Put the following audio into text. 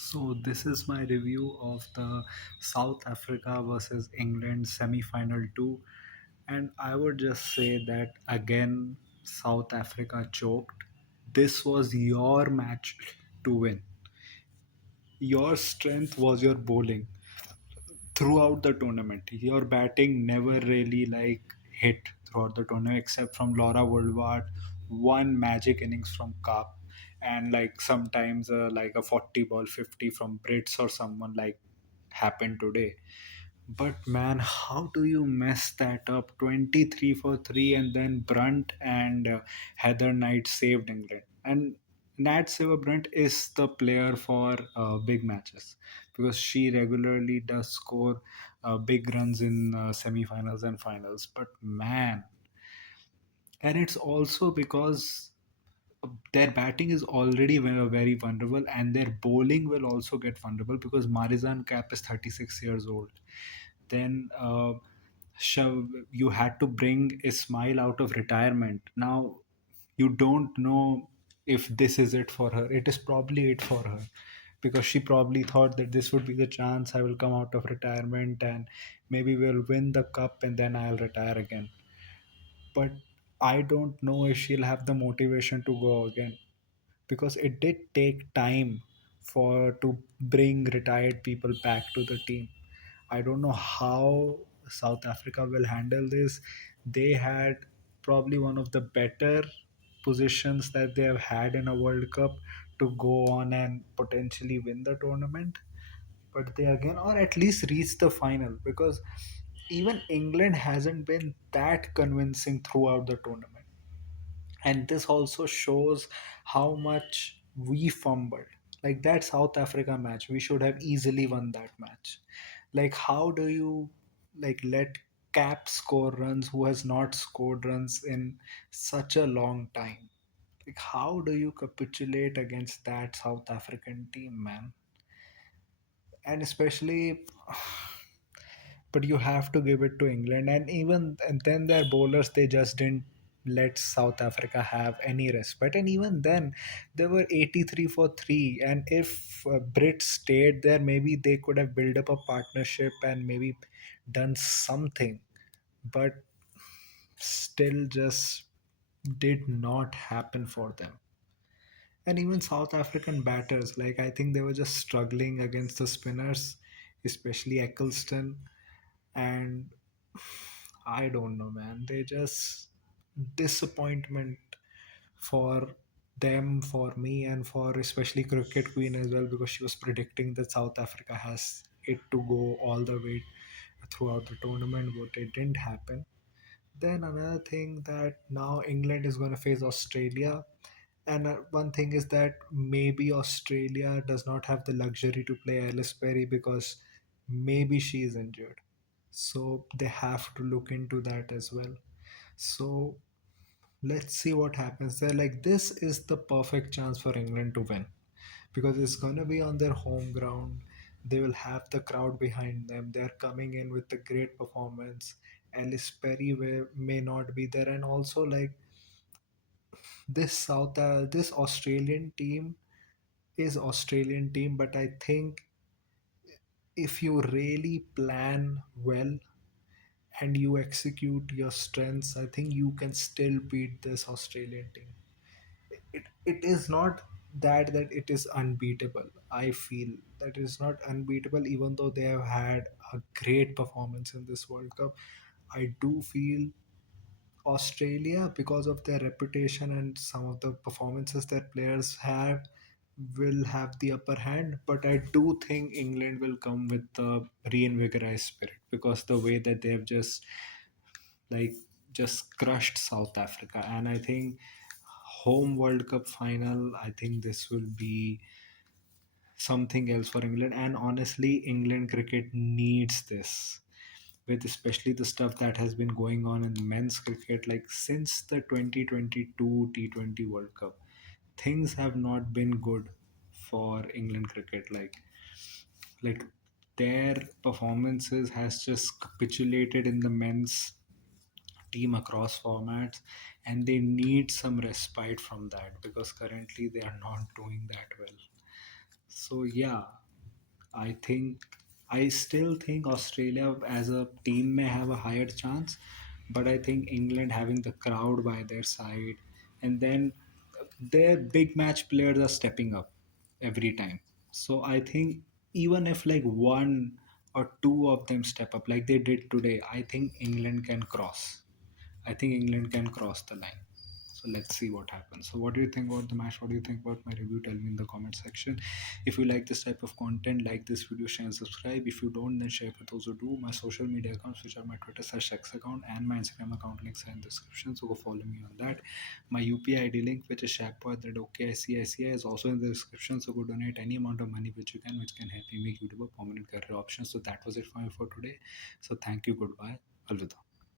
So this is my review of the South Africa versus England semi-final 2, and I would just say that again South Africa choked. This was your match to win. Your strength was your bowling throughout the tournament. Your batting never really hit throughout the tournament except from Laura Woodward, one magic innings from Cup, and sometimes like a 40 ball 50 from Brits or someone like happened today. But man, how do you mess that up? 23 for 3, and then Brunt and Heather Knight saved England. And Nat Saver Brunt is the player for big matches because she regularly does score big runs in semi-finals and finals. But man, and it's also because their batting is already very, very vulnerable, and their bowling will also get vulnerable because Marizan Cap is 36 years old. Then you had to bring Ismail out of retirement. Now you don't know if this is it for her. It is probably it for her because she probably thought that this would be the chance. I will come out of retirement and maybe we'll win the cup and then I'll retire again. But I don't know if she'll have the motivation to go again because it did take time for to bring retired people back to the team. I don't know how South Africa will handle this. They had probably one of the better positions that they have had in a World Cup to go on and potentially win the tournament. But they again, or at least reach the final, because even England hasn't been that convincing throughout the tournament. And this also shows how much we fumbled. Like that South Africa match, we should have easily won that match. Like, how do you let Cap score runs who has not scored runs in such a long time? Like, how do you capitulate against that South African team, man? And especially, but you have to give it to England. And then their bowlers, they just didn't let South Africa have any respect. And even then, they were 83 for 3. And if Brits stayed there, maybe they could have built up a partnership and maybe done something. But still, just did not happen for them. And even South African batters, like I think they were just struggling against the spinners, especially Eccleston. And I don't know, man. They just disappointment for them, for me, and for especially Cricket Queen as well, because she was predicting that South Africa has it to go all the way throughout the tournament, but it didn't happen. Then another thing that now England is going to face Australia, and one thing is that maybe Australia does not have the luxury to play Alice Perry because maybe she is injured. So they have to look into that as well. So let's see what happens there. Like, this is the perfect chance for England to win because it's going to be on their home ground. They will have the crowd behind them. They're coming in with a great performance. Alice Perry may not be there, and also like this Australian team is Australian team, but I think if you really plan well and you execute your strengths, I think you can still beat this Australian team. It is not that it is unbeatable. I feel that it is not unbeatable, even though they have had a great performance in this World Cup. I do feel Australia, because of their reputation and some of the performances that players have, will have the upper hand. But I do think England will come with the reinvigorized spirit because the way that they have like just crushed South Africa. And I think home World Cup final, I think this will be something else for England. And honestly, England cricket needs this, with especially the stuff that has been going on in men's cricket. Like since the 2022 T20 World Cup, things have not been good for England cricket. Like their performances has just capitulated in the men's team across formats, and they need some respite from that because currently they are not doing that well. So yeah, I think I still think Australia as a team may have a higher chance, but I think England having the crowd by their side, and then their big match players are stepping up every time. So I think even if like one or two of them step up like they did today, I think England can cross. I think England can cross the line. So let's see what happens. So what do you think about the match? What do you think about my review? Tell me in the comment section. If you like this type of content, like this video, share and subscribe. If you don't, then share with those who do. My social media accounts, which are my Twitter /X account and my Instagram account, links are in the description. So go follow me on that. My UPI ID link, which is shakpo@okicici, is also in the description. So go donate any amount of money which you can, which can help me make YouTube a permanent career option. So that was it for me for today. So thank you. Goodbye. Alvida.